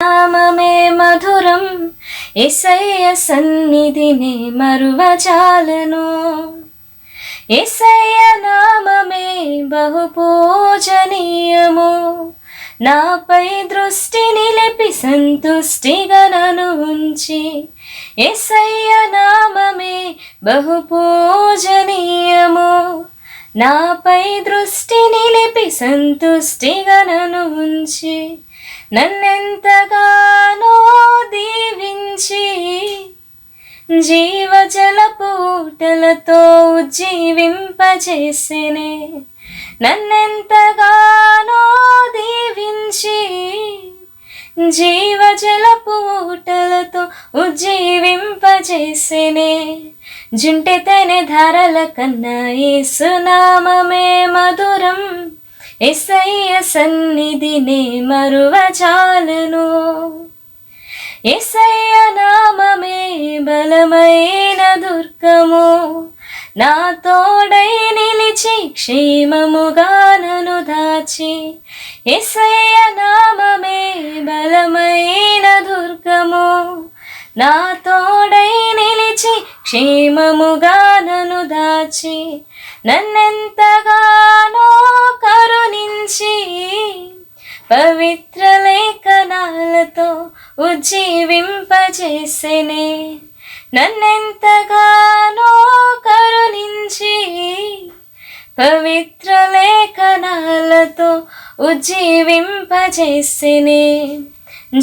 నామమే మధురం, యేసయ్య సన్నిధిని మరువజాలను. యేసయ్య నామమే బహు పూజనీయము, నాపై దృష్టి నిలిపి సంతుష్టిగా నన్ను ఉంచి. యేసయ్య నామమే బహు పూజనీయము, నాపై దృష్టి నిలిపి సంతుష్టిగా నన్ను ఉంచి. నన్నెంతగానో దీవించి జీవజలపు ఊటలతో ఉజ్జీవింపజేసెనే. నన్నెంతగానో దీవించి జీవజలపు ఊటలతో ఉజ్జీవింపజేసెనే. జుంటెతేనె ధారల కన్నా యేసు నామమే మధురం, యేసయ్య సన్నిధిని మరువజాలను. యేసయ్య నామమే బలమైన దుర్గము, నా తోడై నిలిచి క్షేమముగా నన్ను దాచి. యేసయ్య నామమే బలమైన దుర్గము, నా తోడై నిలిచి క్షేమముగా నన్ను దాచి. నన్నెంతగానో కరుణించి పవిత్ర లేఖనాలతో ఉజ్జీవింపజేసెనే. నన్నెంతగానో కరుణించి పవిత్ర లేఖనాలతో ఉజ్జీవింపజేసెనే.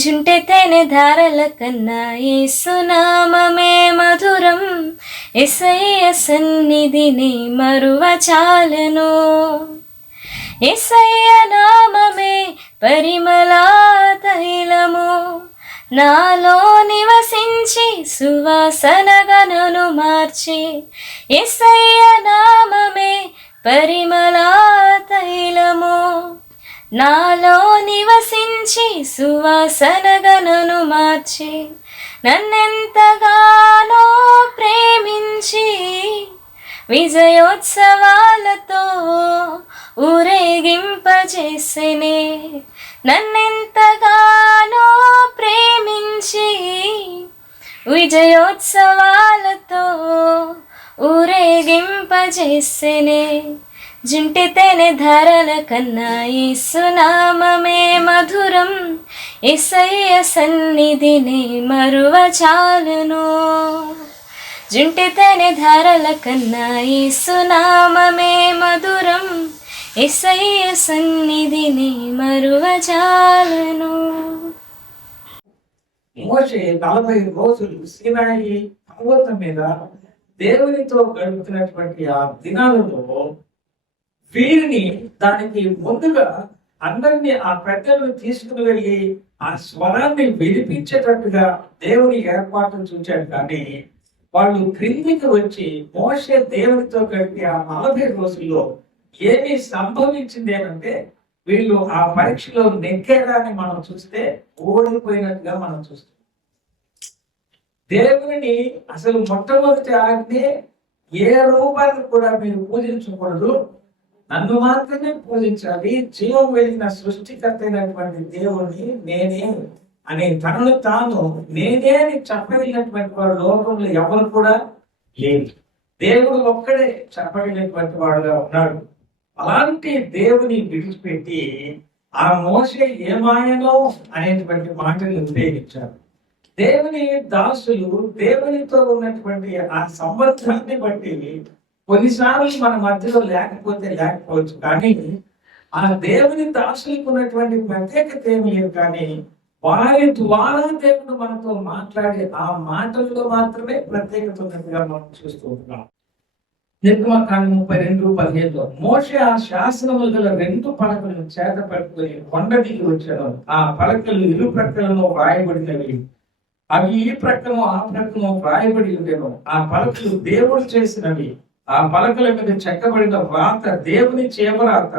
జుంటెతేనె ధారల కన్నా యేసు నామమే మధురం, యేసయ్య సన్నిధిని మరువజాలను. యేసయ్య నామమే పరిమళ తైలము, నాలో నివసించి సువాసనగా నన్ను మార్చి. యేసయ్య నామమే పరిమళ తైలము, నాలో నివసించి సువాసనగా నన్ను మార్చి. నన్నెంతగానో ప్రేమించి విజయోత్సవాలతో ఊరేగింపజేసెనే. నన్నెంతగానో ప్రేమించి విజయోత్సవాలతో ఊరేగింపజేసెనే. జుంటెతేనె ధారల కన్నా యేసు నామమే మధురం, యేసయ్య సన్నిధిని మరువజాలను. జుంటెతేనె ధారల కన్నా యేసు నామమే మధురం, యేసయ్య సన్నిధిని మరువజాలను. మోషే 40 రోజులు సీనాయి పర్వతం మీద దేవునితో గడుపుతున్నటువంటి ఆ దినాలలో వీరిని దానికి ముందుగా అందరినీ ఆ పెద్దలను తీసుకుని వెళ్ళి ఆ స్వరాన్ని వినిపించేటట్టుగా దేవుని ఏర్పాటు చూచాడు. కానీ వాళ్ళు క్రిందికి వచ్చి మోషే దేవునితో గడిపి ఆ 40 రోజుల్లో ఏమి సంభవించింది అంటే వీళ్ళు ఆ పరీక్షలో నెగ్గారని మనం చూస్తే ఓడిపోయినట్టుగా మనం చూస్తాం. దేవుని అసలు మొట్టమొదటి ఆజ్ఞ ఏ రూపాన్ని కూడా మీరు పూజించకూడదు, నన్ను మాత్రమే పూజించాలి, జీవం వెళ్ళిన సృష్టికర్త అయినటువంటి దేవుని నేనే అని తనను తాను నేనే అని చెప్పగలిగినటువంటి వాడు లోకంలో ఎవరు కూడా లేదు. దేవుడు ఒక్కడే చెప్పగలిగినటువంటి వాడుగా ఉన్నాడు. అలాంటి దేవుని విడిచిపెట్టి ఆ మోషే ఏమాయనో అనేటువంటి మాటలు ఉపయోగించారు. దేవుని దాసులు దేవునితో ఉన్నటువంటి ఆ సంబంధాన్ని బట్టి కొన్నిసార్లు మన మధ్యలో లేకపోవచ్చు, కానీ ఆ దేవుని దాసులకు ఉన్నటువంటి ప్రత్యేకత ఏమి లేదు. కానీ వారి ద్వారా దేవుడు మనతో మాట్లాడే ఆ మాటల్లో మాత్రమే ప్రత్యేకత ఉన్నట్టుగా మనం చూస్తూ ఉంటాం. నిర్గమకాండం 32:15 మోషే ఆ శాసనములు గల 2 పలకలను చేత పట్టుకుని కొండ దిగి వచ్చాను. ఆ పలకలు ఇరు ప్రక్కలను వ్రాయబడినవి, అవి ఈ ప్రక్కను ఆ ప్రక్కను వ్రాయబడి ఉండేను. ఆ పలకలు దేవుడు చేసినవి, ఆ పలకల మీద చెక్కబడిన వ్రాత దేవుని చేవరాత.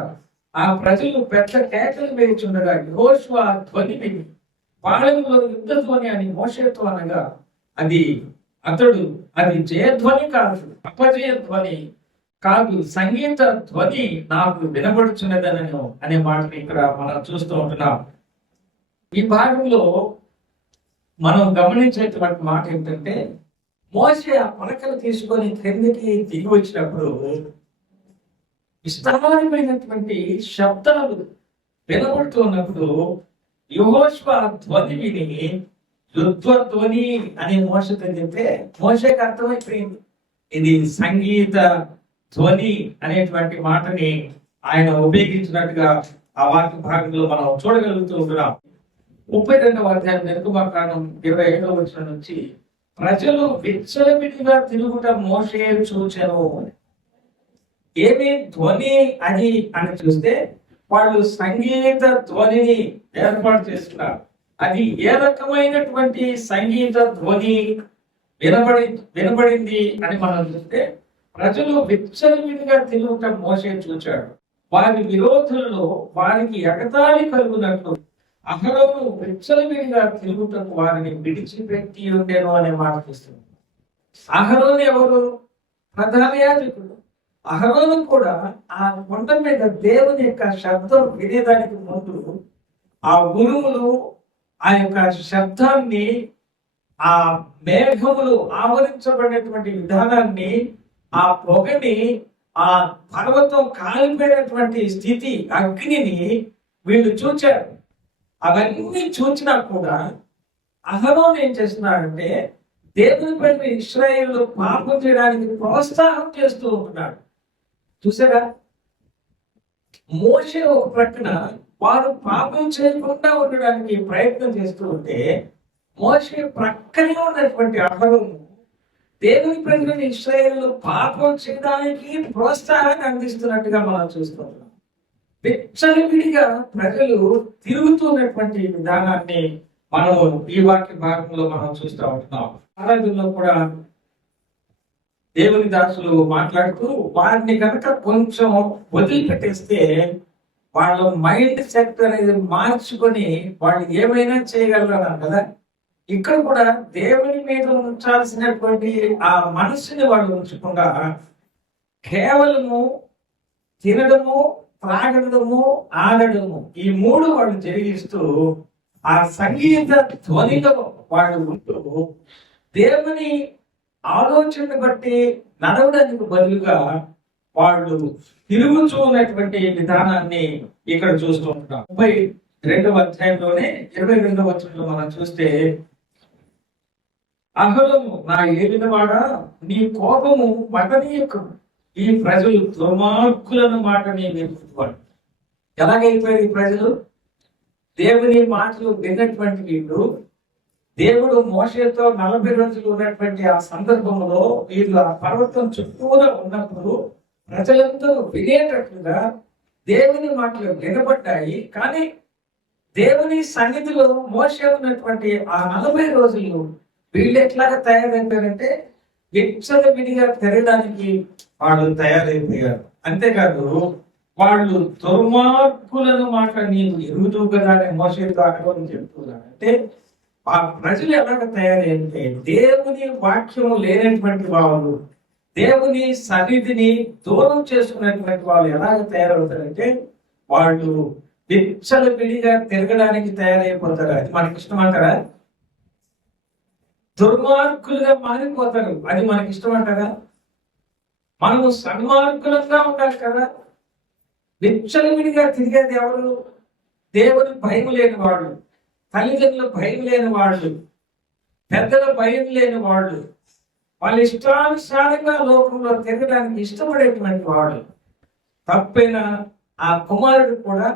ఆ ప్రజలు పెద్ద కేకలు వేయుచుండగా యెహోషువ ధ్వని విని పాళెంలో యుద్ధ ధ్వని అని మోషేతో అనగా అది జయధ్వని కాదు, అపజయ ధ్వని కాదు, సంగీత ధ్వని నాకు వినబడుచున్నదనను అనే మాటని ఇక్కడ మనం చూస్తూ ఉంటున్నాం. ఈ భాగంలో మనం గమనించేటువంటి మాట ఏంటంటే, మోషే ఆ పలకలు తీసుకొని క్రిందికి దిగి వచ్చినప్పుడు విస్తారమైనటువంటి శబ్దాలు వినబడుతున్నప్పుడు యెహోషువ ధ్వని విని యుద్ధ ధ్వని అనే మోషతో చెప్తే మోషేకి అర్థమైపోయింది, ఇది సంగీత ధ్వని అనేటువంటి మాటని ఆయన ఉపయోగించినట్టుగా ఆ వాక్య భాగంలో మనం చూడగలుగుతూ ఉంటున్నాం. 32వ అధ్యాయం నిర్గమకాండం 25వ వచనం నుంచి, ప్రజలు విచ్చలవిడిగా తిరుగుట మోషే చూచెను. ఏమి ధ్వని అది అని చూస్తే వాళ్ళు సంగీత ధ్వనిని ఏర్పాటు చేస్తున్నారు. అది ఏ రకమైనటువంటి సంగీత ధ్వని వినబడింది అని మనం చూస్తే, ప్రజలు విచ్చలవిడిగా తిరుగుట మోషే చూచాడు. వారి విరోధులలో వారికి ఎగతాళి కలుగునట్లు అహరోను విచ్చలవిడిగా తిరుగుటకు వారిని విడిచిపెట్టి ఉండేను అనే మాట చూస్తుంది. అహరోను ఎవరు? ప్రధాన యాజకుడు. అహరోను కూడా ఆ కొండ మీద దేవుని యొక్క శబ్దం వినేదానికి ముందు ఆ గురువులు ఆ యొక్క శబ్దాన్ని, ఆ మేఘములు ఆవరించబడినటువంటి విధానాన్ని, ఆ పొగని, ఆ పర్వతం కాలిపోయినటువంటి స్థితి, అగ్నిని వీళ్ళు చూచారు. అవన్నీ చూచినా కూడా అహరోను ఏం చేస్తున్నాడంటే దేవుని పైన ఇశ్రాయేలు పాపం చేయడానికి ప్రోత్సాహం చేస్తూ ఉంటున్నాడు. చూసారా, మోషే ఒక ప్రక్కన వారు పాపం చేయకుండా ఉండడానికి ప్రయత్నం చేస్తూ ఉంటే, మోషే ప్రక్కనే ఉన్నటువంటి అహరోను దేవుని ప్రజలను ఇశ్రాయేలు పాపం చేయడానికి ప్రోత్సాహాన్ని అందిస్తున్నట్టుగా మనం చూస్తున్నాం. విచ్చలవిడిగా ప్రజలు తిరుగుతున్నటువంటి విధానాన్ని మనం ఈ వాక్య భాగంలో మనం చూస్తూ ఉంటున్నాం. ఆరాధనలో కూడా దేవుని దాసులు మాట్లాడుతూ వారిని కనుక కొంచెం వదిలిపెట్టేస్తే వాళ్ళ మైండ్ సెట్ అనేది మార్చుకొని వాళ్ళు ఏమైనా చేయగలరు కదా. ఇక్కడ కూడా దేవుని మీద ఉంచాల్సినటువంటి ఆ మనస్సుని వాళ్ళు ఉంచకుండా కేవలము తినడము, త్రాగడము, ఆడడము, ఈ మూడు వాళ్ళు జరిగిస్తూ ఆ సంగీత ధ్వనిలో వాళ్ళు ఉంటూ దేవుని ఆలోచన బట్టి నడవడానికి బదులుగా వాళ్ళు తిరుగుతూ ఉన్నటువంటి విధానాన్ని ఇక్కడ చూస్తూ ఉంటాం. 32వ అధ్యాయంలోనే 22వ వచనంలో మనం చూస్తే, అహరోను నా ఏలినవాడా, నీ కోపము మటనీయకు, ఈ ప్రజలు దుర్మార్గులను మాట నేర్పుతాడు. ఎలాగైపోయారు ఈ ప్రజలు? దేవుని మాటలు విన్నటువంటి వీళ్ళు, దేవుడు మోషేతో 40 రోజులు ఉన్నటువంటి ఆ సందర్భంలో వీళ్ళు ఆ పర్వతం చుట్టూరా ఉన్నప్పుడు ప్రజలందరూ వినేటట్లుగా దేవుని మాటలు వినబడ్డాయి. కానీ దేవుని సన్నిధిలో మోషే ఉన్నటువంటి ఆ 40 రోజులు వీళ్ళు ఎట్లాగా తయారైపోయారంటే విచ్చలవిడిగా తిరగడానికి వాళ్ళు తయారైపోయారు. అంతేకాదు వాళ్ళు దుర్మార్గులను మాట నీవు ఎరుగుతూ కదా అని మోషేతో అహరోను చెప్తున్నారు. అంటే ఆ ప్రజలు ఎలాగ తయారైతే దేవుని వాక్యము లేనటువంటి వాళ్ళు, దేవుని సన్నిధిని దూరం చేసుకున్నటువంటి వాళ్ళు ఎలాగ తయారవుతారంటే వాళ్ళు విచ్చలవిడిగా తిరగడానికి తయారైపోతారు. అది మనకి ఇష్టం అంటారా? దుర్మార్గులుగా మారిపోతారు. అది మనకి ఇష్టం అంటారా? మనము సన్మార్గులంగా ఉండాలి కదా. విచ్చలవిడిగా తిరిగేది ఎవరు? దేవుని భయం లేని వాళ్ళు, తల్లిదండ్రుల భయం లేని వాళ్ళు, పెద్దల భయం లేని వాళ్ళు, వాళ్ళ ఇష్టానుసారంగా లోకంలో తిరగడానికి ఇష్టపడేటువంటి వాడు. తప్పైన ఆ కుమారుడు కూడా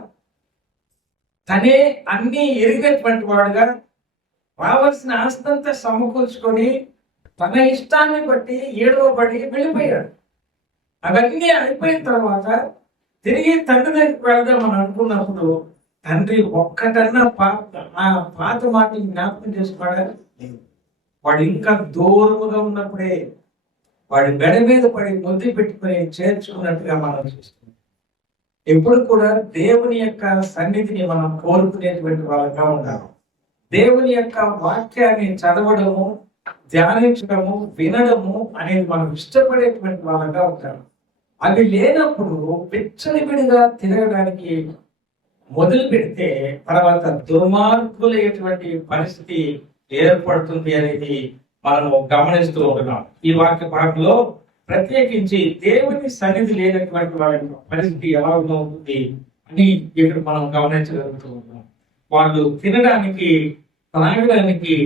తనే అన్ని ఎరిగేటువంటి వాడుగా రావాల్సిన ఆస్తంతా సమకూర్చుకొని తన ఇష్టాన్ని బట్టి ఏడవబడి వెళ్ళిపోయాడు. అవన్నీ అయిపోయిన తర్వాత తిరిగి తండ్రి దగ్గరికి వెళ్దామని అనుకున్నప్పుడు తండ్రి ఒక్కటన్నా ఆ పాత మాటని జ్ఞాపకం చేసుకోవడా? వాడు ఇంకా దూరముగా ఉన్నప్పుడే వాడి మెడ మీద పడి ముద్దు పెట్టుకుని చేర్చుకున్నట్టుగా మనం చూస్తున్నాం. ఎప్పుడు కూడా దేవుని యొక్క సన్నిధిని మనం కోరుకునేటువంటి వాళ్ళగా ఉండాలి. దేవుని యొక్క వాక్యాన్ని చదవడము, ధ్యానించడము, వినడము అనేది మనం ఇష్టపడేటువంటి వాళ్ళగా ఉంటారు. అవి లేనప్పుడు విచ్చలవిడిగా తిరగడానికి మొదలు పెడితే తర్వాత దుర్మార్గులైనటువంటి పరిస్థితి ఏర్పడుతుంది అనేది మనము గమనిస్తూ ఉంటున్నాం. ఈ వాక్య భాగంలో ప్రత్యేకించి దేవుని సన్నిధి లేనటువంటి వాళ్ళ పరిస్థితి ఎలా ఉంటుంది అని ఇక్కడ మనం గమనించగలుగుతూ ఉన్నాం. వాళ్ళు తినడానికి, త్రాగడానికి,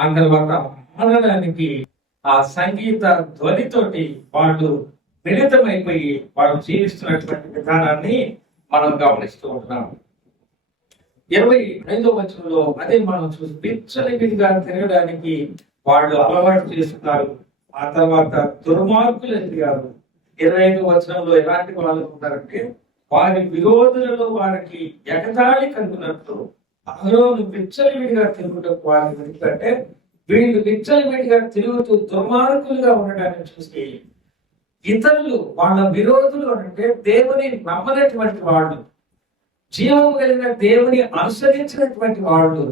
ఆ తర్వాత ఆడడానికి ఆ సంగీత ధ్వనితోటి వాళ్ళు మిళితమైపోయి వాళ్ళు జీవిస్తున్నటువంటి విధానాన్ని మనం గమనిస్తూ ఉంటున్నాం. 25వ వచనంలో అదే మనం చూసి పిచ్చలిగా తిరగడానికి వాళ్ళు అలవాటు చేస్తున్నారు. ఆ తర్వాత దుర్మార్గులు ఎదిగారు. 25వ వచనంలో ఎలాంటి వాళ్ళు ఉంటారంటే వారి విరోధులలో వారికి ఎగతాళి కలుగునట్లు అహరోను విచ్చలవిడిగా తిరుగుటకు వారిని ఎందుకంటే వీళ్ళు విచ్చలవిడిగా తిరుగుతూ దుర్మార్గులుగా ఉండడాన్ని చూసి ఇతరులు వాళ్ళ విరోధులు అంటే దేవుని నమ్మనటువంటి వాళ్ళు, జీవం కలిగిన దేవుని అనుసరించినటువంటి వాళ్ళు,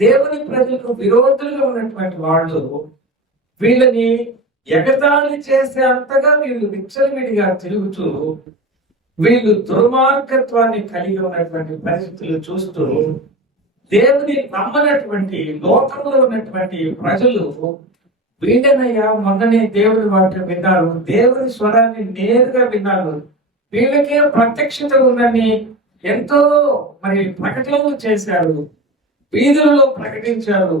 దేవుని ప్రజలకు విరోధులుగా ఉన్నటువంటి వాళ్ళు వీళ్ళని ఎగతాళి చేసే అంతగా వీళ్ళు విచ్చలవిడిగా తిరుగుతూ వీళ్ళు దుర్మార్గత్వాన్ని కలిగి ఉన్నటువంటి పరిస్థితులు చూస్తూ దేవుని నమ్మనటువంటి లోకంలో ఉన్నటువంటి ప్రజలు వీళ్ళనయ్యా మొన్ననే దేవుని వాక్యం విన్నారు, దేవుని స్వరాన్ని నేరుగా విన్నారు, వీళ్ళకే ప్రత్యక్షత ఉందని ఎంతో ప్రకటనలు చేశారు, వీధులలో ప్రకటించారు,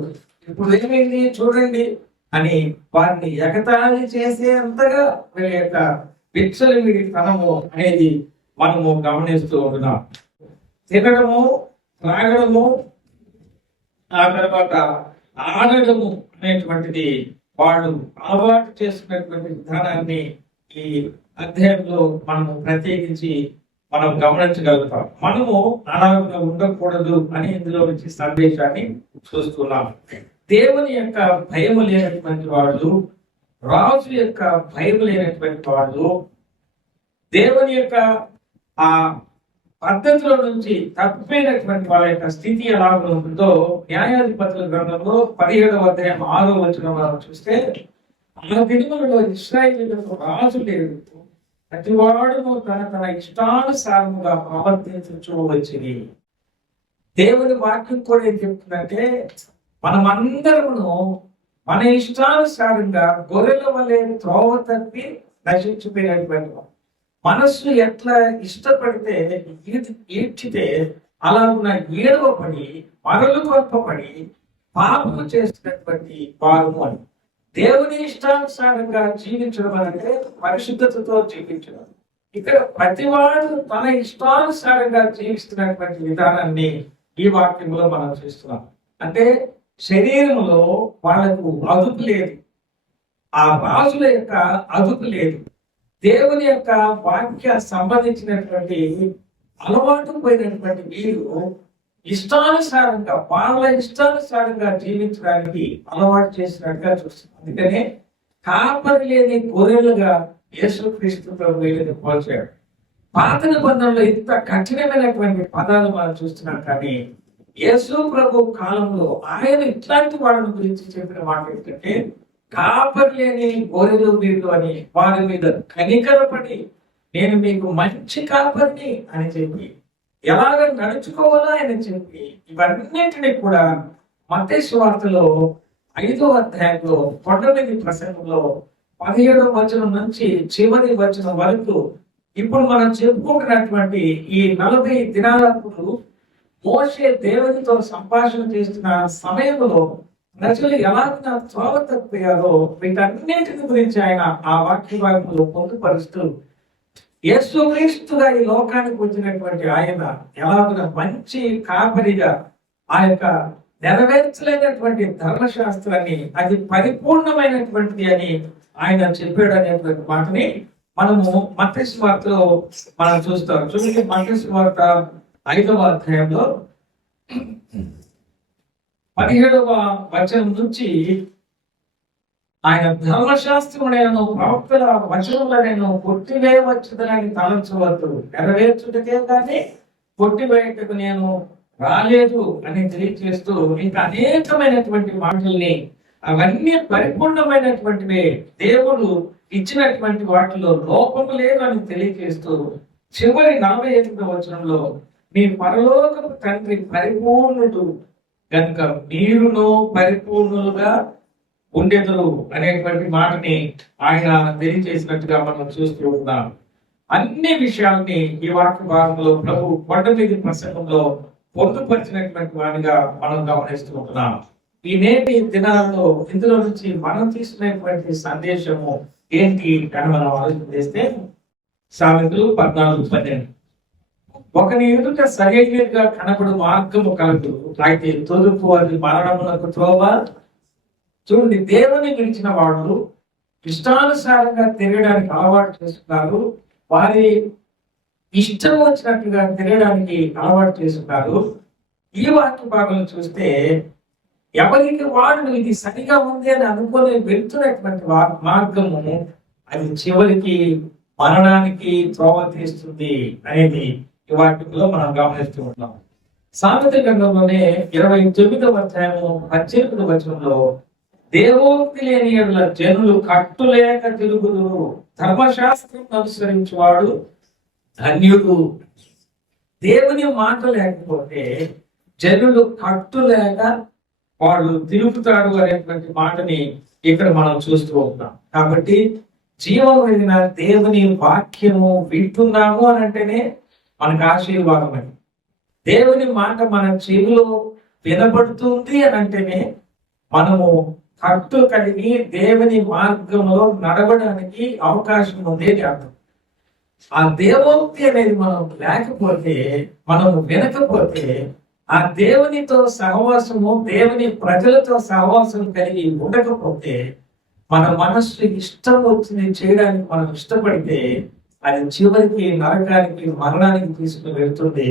ఇప్పుడు ఏమైంది చూడండి అని వారిని ఎగతాళి చేసే అంతగా వీళ్ళ యొక్క విచ్చలవిడి తనము అనేది మనము గమనిస్తూ ఉంటున్నాం. తినడము, త్రాగడము, ఆ తర్వాత ఆడడము అనేటువంటిది వాళ్ళు అలవాటు చేసుకున్నటువంటి విధానాన్ని ఈ అధ్యాయంలో మనము ప్రత్యేకించి మనం గమనించగలుగుతాం. మనము అనారోగ్యంగా ఉండకూడదు అని ఇందులో నుంచి సందేశాన్ని చూస్తున్నాం. దేవుని యొక్క భయం లేనటువంటి వాళ్ళు, రాజు యొక్క భయం లేనటువంటి వాళ్ళు, దేవుని యొక్క ఆ పద్ధతిలో నుంచి తప్పిపోయినటువంటి వాళ్ళ యొక్క స్థితి ఎలా ఉంటుందో న్యాయాధిపతుల గ్రంథంలో 17వ అధ్యాయం 6వ వచనం మనం చూస్తే ఆ దినములలో ఇశ్రాయేలులకు రాజు లేడు, ప్రతివాడును తన ఇష్టానుసారముగా ప్రవర్తించు వచ్చింది. దేవుని వాక్యం కూడా ఏం చెప్తుందంటే మనమందరమును మన ఇష్టానుసారంగా గొర్రెల వలె త్రోవ తప్పి నశించిపోయినటువంటి మనస్సు ఎట్లా ఇష్టపడితే ఈడ్చితే అలాగున ఏడవపడి మరలు గొప్పపడి పాపము చేసినటువంటి వారము అని. దేవుని ఇష్టానుసారంగా జీవించడం అంటే పరిశుద్ధతతో జీవించడం. ఇక్కడ ప్రతివాడు తన ఇష్టానుసారంగా జీవిస్తున్నటువంటి విధానాన్ని ఈ వాక్యంలో మనం చూస్తున్నాం. అంటే శరీరంలో వాళ్లకు అదుపు లేదు, ఆ రాజుల యొక్క అదుపు లేదు. దేవుని యొక్క వాక్య సంబంధించినటువంటి అలవాటు పోయినటువంటి వీరు ఇష్టానుసారంగా వాళ్ళ ఇష్టానుసారంగా జీవించడానికి అలవాటు చేసినట్టుగా చూస్తున్నాం. అందుకనే కాపరి లేని గొర్రెలుగా యేసుక్రీస్తు ప్రభు వీళ్ళని పోల్చాడు. పాత నిబంధనలో ఇంత కఠినమైనటువంటి పదాలు మనం చూస్తున్నాం, కానీ యేసు ప్రభు కాలంలో ఆయన ఇట్లాంటి వాళ్ళని గురించి చెప్పిన మాట ఏంటంటే కాపరి లేని గొర్రెలు వీళ్ళు అని వారి మీద కనికరపడి నేను మీకు మంచి కాపరిని అని చెప్పి ఎలాగ నడుచుకోవాలో ఆయన చెప్పి ఇవన్నింటినీ కూడా మత్తయి సువార్తలో 5వ అధ్యాయంలో 9వ ప్రసంగంలో 17వ వచనం నుంచి చివరి వచనం వరకు ఇప్పుడు మనం చెప్పుకుంటున్నటువంటి ఈ 40 దినాలప్పుడు మోషే దేవునితో సంభాషణ చేస్తున్న సమయంలో ప్రజలు ఎలాగ త్రోవ తప్పిపోయారో వీటన్నింటిని గురించి ఆయన ఆ వాక్య భాగంలో పొందుపరుస్తూ యేసుక్రీస్తుగా ఈ లోకానికి వచ్చినటువంటి ఆయన ఎలాగ మంచి కాపరిగా ఆ యొక్క నెరవేర్చలేనటువంటి ధర్మశాస్త్రాన్ని అది పరిపూర్ణమైనటువంటిది అని ఆయన చెప్పాడు అనేటువంటి మాటని మనము మత్తయి సువార్తలో మనం చూస్తాం. చూడండి, మత్తయి సువార్త 5వ అధ్యాయంలో 17వ వచనం నుంచి ఆయన ధర్మశాస్త్రమునైనను ప్రవక్తల వచనములనైనను కొట్టివేయవచ్చుదని తలంచవద్దు, నెరవేర్చుటకే కానీ కొట్టివేయటకు నేను రాలేదు అని తెలియజేస్తూ ఇంకా అనేకమైనటువంటి మాటల్ని అవన్నీ పరిపూర్ణమైనటువంటివే, దేవుడు ఇచ్చినటువంటి వాటిలో లోపము లేదు అని తెలియజేస్తూ చివరి 48వ వచనంలో మీ పరలోకపు తండ్రి పరిపూర్ణుడు కనుక మీరును పరిపూర్ణులుగా ఉండేదరు అనేటువంటి మాటని ఆయన తెలియజేసినట్టుగా మనం చూస్తూ ఉన్నాం. అన్ని విషయాల్ని ఈ వాక్య భాగంలో ప్రభు కొండ మీద ప్రసంగంలో పొందుపరిచినటువంటి వాడిగా మనం గమనిస్తూ ఉంటున్నాం. ఈ నేటి దినాల్లో ఇందులో నుంచి మనం తీసుకునేటువంటి సందేశము ఏంటి అని మనం ఆలోచన చేస్తే, సామెతలు 14:12 ఒకని ఎదుట సరైనగా కనబడు మార్గము కలదు, అయితే తొలుపు అది మరణమునకు త్రోవ. చూడండి, దేవుని విడిచిన వాళ్ళు ఇష్టానుసారంగా తిరగడానికి అలవాటు చేస్తున్నారు, వారి ఇష్టం వచ్చినట్టుగా తిరగడానికి అలవాటు చేస్తున్నారు. ఈ వాక్య భాగంలో చూస్తే ఎవరికి వాళ్ళు ఇది సరిగా ఉంది అని అనుకుని వెళ్తున్నటువంటి మార్గము అది చివరికి మరణానికి త్రోవ తీస్తుంది అనేది ఈ వాక్యంలో మనం గమనిస్తూ ఉంటాం. సామెతల గ్రంథంలోనే 29వ అధ్యాయము 18వ వచనంలో దేవోక్తి లేని యెడల జనులు కట్టులేక తిరుగుదురు, ధర్మశాస్త్రం అనుసరించువాడు ధన్యుడు. దేవుని మాట లేకపోతే జనులు కట్టులేక వాళ్ళు తిరుగుతారు అనేటువంటి మాటని ఇక్కడ మనం చూస్తూ ఉంటాం. కాబట్టి జీవం కలిగిన దేవుని వాక్యము వింటున్నాము అని అంటేనే మనకు ఆశీర్వాదం అని. దేవుని మాట మన చెవిలో వినబడుతుంది అని అంటేనే మనము కట్టు కలిగి దేవుని మార్గంలో నడవడానికి అవకాశం ఉంది అని అర్థం. ఆ దేవోక్తి అనేది మనం లేకపోతే, మనం వినకపోతే, ఆ దేవునితో సహవాసము, దేవుని ప్రజలతో సహవాసం కలిగి ఉండకపోతే, మన మనస్సు ఇష్టం వచ్చింది చేయడానికి మనం ఇష్టపడితే అది చివరికి నరకానికి, మరణానికి తీసుకుని వెళ్తుంది.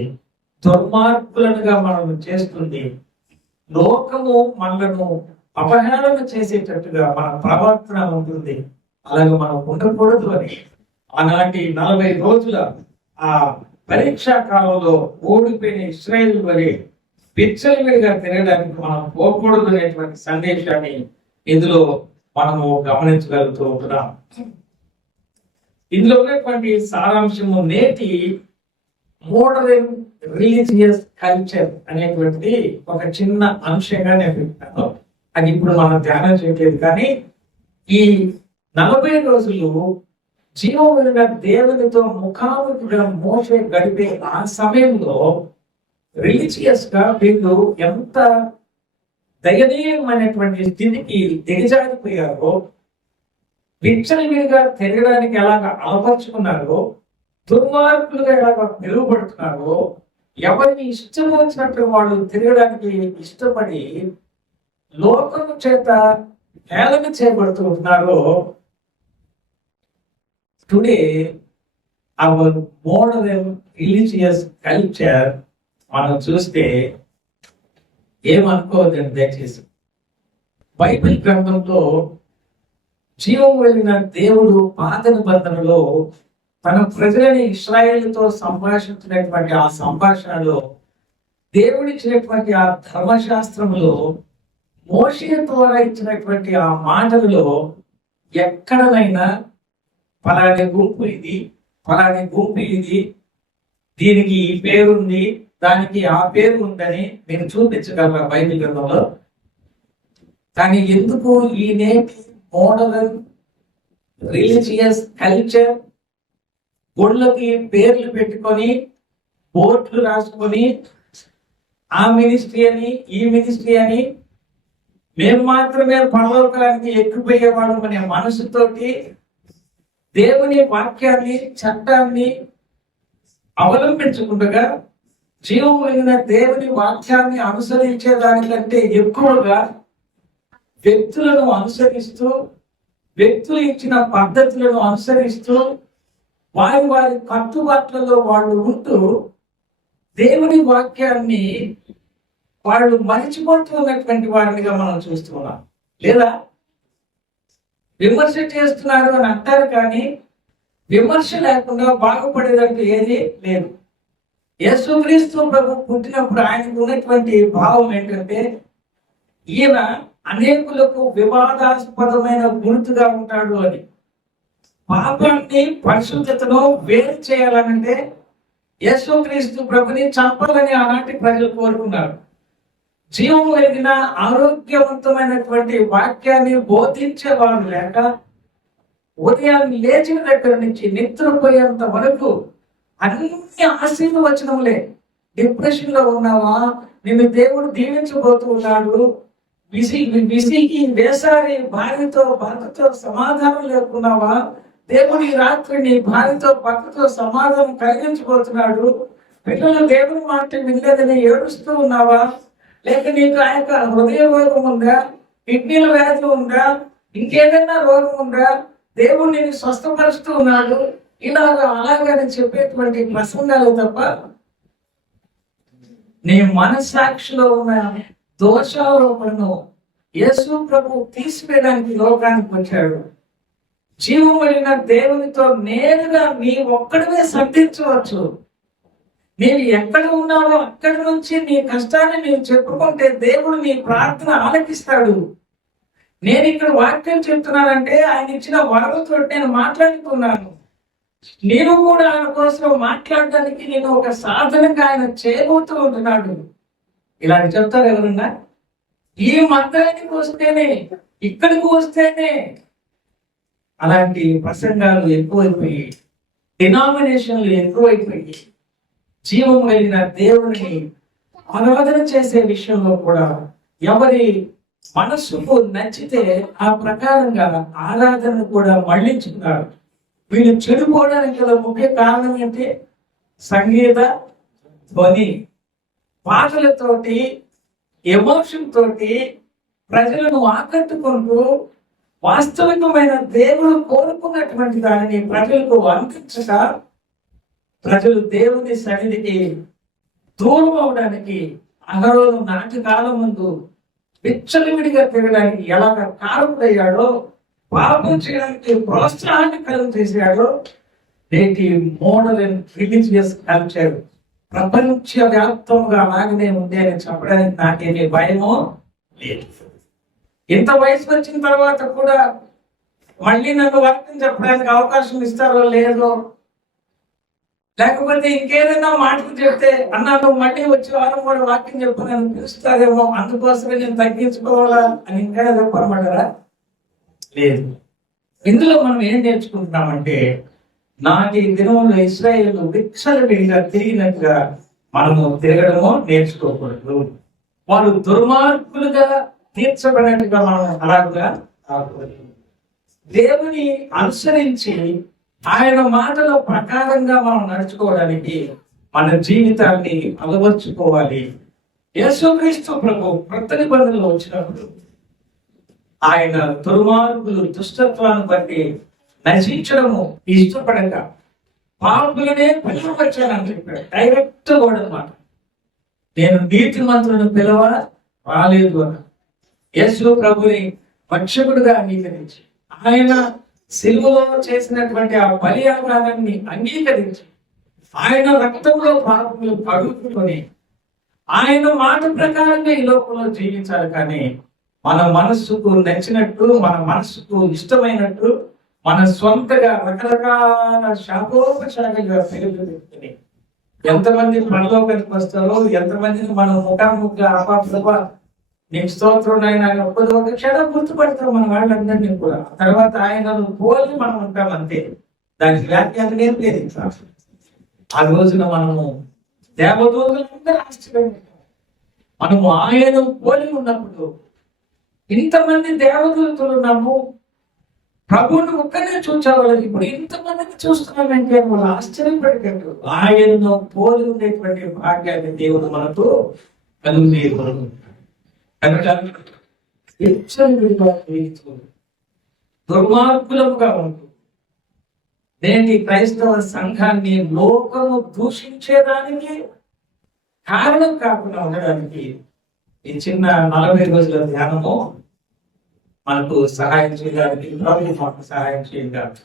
దుర్మార్గులనుగా మనం చేస్తుంది. లోకము మనలను అపహేళన చేసేటట్టుగా మన ప్రవర్తన ఉంటుంది. అలాగే మనం ఉండకూడదు అని ఆనాటి 40 రోజుల ఆ పరీక్షా కాలంలో ఓడిపోయిన ఇశ్రాయేలు వలె పిచ్చలుగా తిరగడానికి మనం పోకూడదు అనేటువంటి సందేశాన్ని ఇందులో మనము గమనించగలుగుతూ ఉంటున్నాం. ఇందులో ఉన్నటువంటి సారాంశము నేటి మోడర్న్ రిలీజియస్ కల్చర్ అనేటువంటిది ఒక చిన్న అంశంగా నేను చెప్తాను. అది ఇప్పుడు మనం ధ్యానం చేయలేదు. కానీ ఈ 40 రోజులు జీవమైన దేవునితో ముఖాముఖిగా మోసే గడిపే ఆ సమయంలో రిలీజియస్ గా వీళ్ళు ఎంత దయనీయమైనటువంటి స్థితికి దిగజారిపోయారో, విచ్చలవిడిగా తిరగడానికి ఎలాగ అలపరుచుకున్నారో, దుర్మార్గులుగా ఎలాగ నిలువబడుతున్నారో, ఎవరిని ఇష్టం వచ్చినట్టు వాళ్ళు తిరగడానికి ఇష్టపడి లోకము చేత హేళన చేయబడుతూ ఉంటున్నారో, today our modern religious culture మనం చూస్తే ఏమనుకోవద్దండి దయచేసి. బైబిల్ గ్రంథంలో జీవం వెళ్ళిన దేవుడు పాత నిబంధనలో తన ప్రజలని ఇశ్రాయేలుతో సంభాషించినటువంటి ఆ సంభాషణలో, దేవుడిచ్చినటువంటి ఆ ధర్మశాస్త్రంలో, మోషే ద్వారా ఇచ్చినటువంటి ఆ మాటలలో ఎక్కడనైనా ఫలాని గుంపు ఇది, ఫలాని గుంపు ఇది, దీనికి ఈ పేరుంది, దానికి ఆ పేరు ఉందని నేను చూపించగలరా బైబిల్ గ్రంథంలో? కానీ ఎందుకు ఈ నేటి మోడర్న్ రిలీజియస్ కల్చర్ గుళ్ళకి పేర్లు పెట్టుకొని, బోర్డులు రాసుకొని, ఆ మినిస్ట్రీ అని, ఈ మినిస్ట్రీ అని, మేము మాత్రమే పరలోకానికి ఎక్కిపోయేవాడు అనే మనసుతోటి దేవుని వాక్యాన్ని, చట్టాన్ని అవలంబించకుండా జీవం కలిగిన దేవుని వాక్యాన్ని అనుసరించే దానికంటే ఎక్కువగా వ్యక్తులను అనుసరిస్తూ, వ్యక్తులు ఇచ్చిన పద్ధతులను అనుసరిస్తూ, వారి కట్టుబాట్లలో వాళ్ళు ఉంటూ దేవుని వాక్యాన్ని వాళ్ళు మరిచిపోతున్నటువంటి వారినిగా మనం చూస్తున్నాం. లేదా విమర్శ చేస్తున్నారు అని అంటారు, కానీ విమర్శ లేకుండా బాగుపడేదంటూ ఏది లేదు. యేసుక్రీస్తు ప్రభు పుట్టినప్పుడు ఆయనకు ఉన్నటువంటి భావం ఏంటంటే, ఈయన అనేకులకు వివాదాస్పదమైన గుర్తుగా ఉంటాడు అని. పాపాన్ని పరిశుద్ధతను వేరు చేయాలనంటే యేసుక్రీస్తు ప్రభుని చంపాలని ఆనాటి ప్రజలు కోరుకున్నారు. జీవం కలిగిన ఆరోగ్యవంతమైనటువంటి వాక్యాన్ని బోధించేవారు లేక ఉదయాన్ని లేచిన దగ్గర నుంచి నిద్రపోయేంత వరకు అన్ని ఆశీర్వచనములే. డిప్రెషన్ లో ఉన్నావా, నిన్ను దేవుడు దీవించబోతున్నాడు, విసిగి వేసారి భార్యతో భర్తతో సమాధానం లేకున్నావా, దేవుడు ఈ రాత్రి నీ భార్యతో భర్తతో సమాధానం కలిగించబోతున్నాడు, పిల్లలు దేవుని మాట వినలేదని ఏడుస్తూ ఉన్నావా, లేక నీకు ఆ యొక్క హృదయ రోగం ఉందా, కిడ్నీల వ్యాధి ఉందా, ఇంకేదైనా రోగం ఉందా, దేవుడు నేను స్వస్థపరుస్తూ ఉన్నాడు, అలాగని చెప్పేటువంటి ప్రసంగాలు తప్ప నీ మనస్సాక్షిలో ఉన్న దోషారోపణను యేసు ప్రభు తీసివేయడానికి లోకానికి వచ్చాడు. జీవం కలిగిన దేవునితో నేరుగా నీ ఒక్కడివే సంధించవచ్చు. నీవు ఎక్కడ ఉన్నావో అక్కడి నుంచి నీ కష్టాన్ని నీవు చెప్పుకుంటే దేవుడు నీ ప్రార్థన ఆలకిస్తాడు. నేను ఇక్కడ వాక్యం చెప్తున్నానంటే ఆయన ఇచ్చిన వరముతో నేను మాట్లాడుతున్నాను. నేను కూడా ఆయన కోసం మాట్లాడడానికి నేను ఒక సాధనంగా ఆయన చేయబోతూ ఉంటున్నాడు. ఇలా చెప్తారు ఎవరన్నా, ఈ మందిరానికి వస్తేనే, ఇక్కడికి వస్తేనే. అలాంటి ప్రసంగాలు ఎక్కువైపోయి, డినామినేషన్లు ఎక్కువైపోయి, జీవం కలిగిన దేవుని ఆరాధన చేసే విషయంలో కూడా ఎవరి మనస్సుకు నచ్చితే ఆ ప్రకారంగా ఆరాధన కూడా మళ్లించుకున్నారు. వీళ్ళు చెడిపోవడానికి గల ముఖ్య కారణం ఏంటి? సంగీత ధ్వని, పాటలతోటి, ఎమోషన్ తోటి ప్రజలను ఆకట్టుకుంటూ వాస్తవికమైన దేవుడు కోరుకున్నటువంటి దానిని ప్రజలకు అందించక ప్రజలు దేవుని సన్నిధికి దూరం అవడానికి అహరోను నాటి కాలం ముందు విచ్చలవిడిగా తిరగడానికి ఎలాగ కారకుడయ్యాడో, పాపం చేయడానికి ప్రోత్సాహాన్ని కలుగు చేశాడో, నేటి మోడల్ అండ్ రిలీజియస్ కల్చర్ ప్రపంచ వ్యాప్తంగా అలాగనే ఉంది అని చెప్పడానికి నాకేమీ భయమో లేదు. ఇంత వయసు వచ్చిన తర్వాత కూడా మళ్ళీ నన్ను వాక్యం చెప్పడానికి అవకాశం ఇస్తారో లేదో, లేకపోతే ఇంకేదైనా మాటలు చెప్తే అన్నా నువ్వు మళ్ళీ వచ్చి వారం కూడా వాక్యం చెప్పు నన్ను పిలుస్తారేమో, అందుకోసమే నేను తగ్గించుకోవాలా అని ఇంకా చెప్పమంటారా? లేదు. ఇందులో మనం ఏం నేర్చుకుంటున్నామంటే, నాటి దినంలో ఇశ్రాయేలు విచ్చలవిడిగా తిరిగినట్టుగా మనము తిరగడమో నేర్చుకోకూడదు. వారు దుర్మార్గులుగా తీర్చబడినట్టుగా మనం అలాగా కాకూడదు. దేవుని అనుసరించి ఆయన మాటల ప్రకారంగా మనం నడుచుకోవడానికి మన జీవితాన్ని అలవర్చుకోవాలి. యేసుక్రీస్తు ప్రభు కొత్త నిబంధనలు వచ్చినప్పుడు ఆయన దుర్మార్గులు దుష్టత్వాన్ని బట్టి నశించడము ఇష్టపడక పాపులనే పిలువచ్చానని చెప్పాడు. డైరెక్ట్ వర్డ్ అన్నమాట. నేను నీతిమంతులను పిలవ రాలేదు అన్న యేసు ప్రభుని రక్షకుడుగా అంగీకరించి ఆయన సిలువలో చేసినటువంటి ఆ బలియాగానాన్ని అంగీకరించి ఆయన రక్తంలో పాపములు పడుకుని ఆయన మాట ప్రకారంగా ఈ లోకంలో జీవించాలి. కానీ మన మనస్సుకు నచ్చినట్టు, మన మనస్సుకు ఇష్టమైనట్టు, మన స్వంతగా రకరకాల శాఖోపశాఖలుగా పెరుగుతుంది. ఎంతమంది పరలోకానికి వస్తారో, ఎంతమందిని మనం ముఖాముఖిగా అపాప నీకు స్తోత్రం ఆయన ఒక క్షణం గుర్తుపడతాం మన వాళ్ళందరినీ కూడా. తర్వాత ఆయనను పోలి మనం ఉంటాం అంతే. దానికి వ్యాఖ్యానం ఏం లేదు. ఆ రోజున మనము దేవదూతలందరూ ఆశ్చర్యపోతాం. మనము ఆయనను పోలి ఉన్నప్పుడు ఇంతమంది దేవదూతలు ఉన్నాము, ప్రభువుని ఒక్కనే చూసేవాళ్ళకి ఇప్పుడు ఇంతమందిని చూస్తున్నామంటే వాళ్ళు ఆశ్చర్యపడేటట్టు ఆయనను పోలి ఉండేటువంటి భాగ్యాన్ని దేవుడు మనకు కలుగు దుర్మార్గులముగా ఉంటూ నేటి క్రైస్తవ సంఘాన్ని లోకము దూషించేదానికి కారణం కాకుండా ఉండడానికి ఈ చిన్న 40 రోజుల ధ్యానము మనకు సహాయం చేయడానికి, ప్రభు మాకు సహాయం చేయడానికి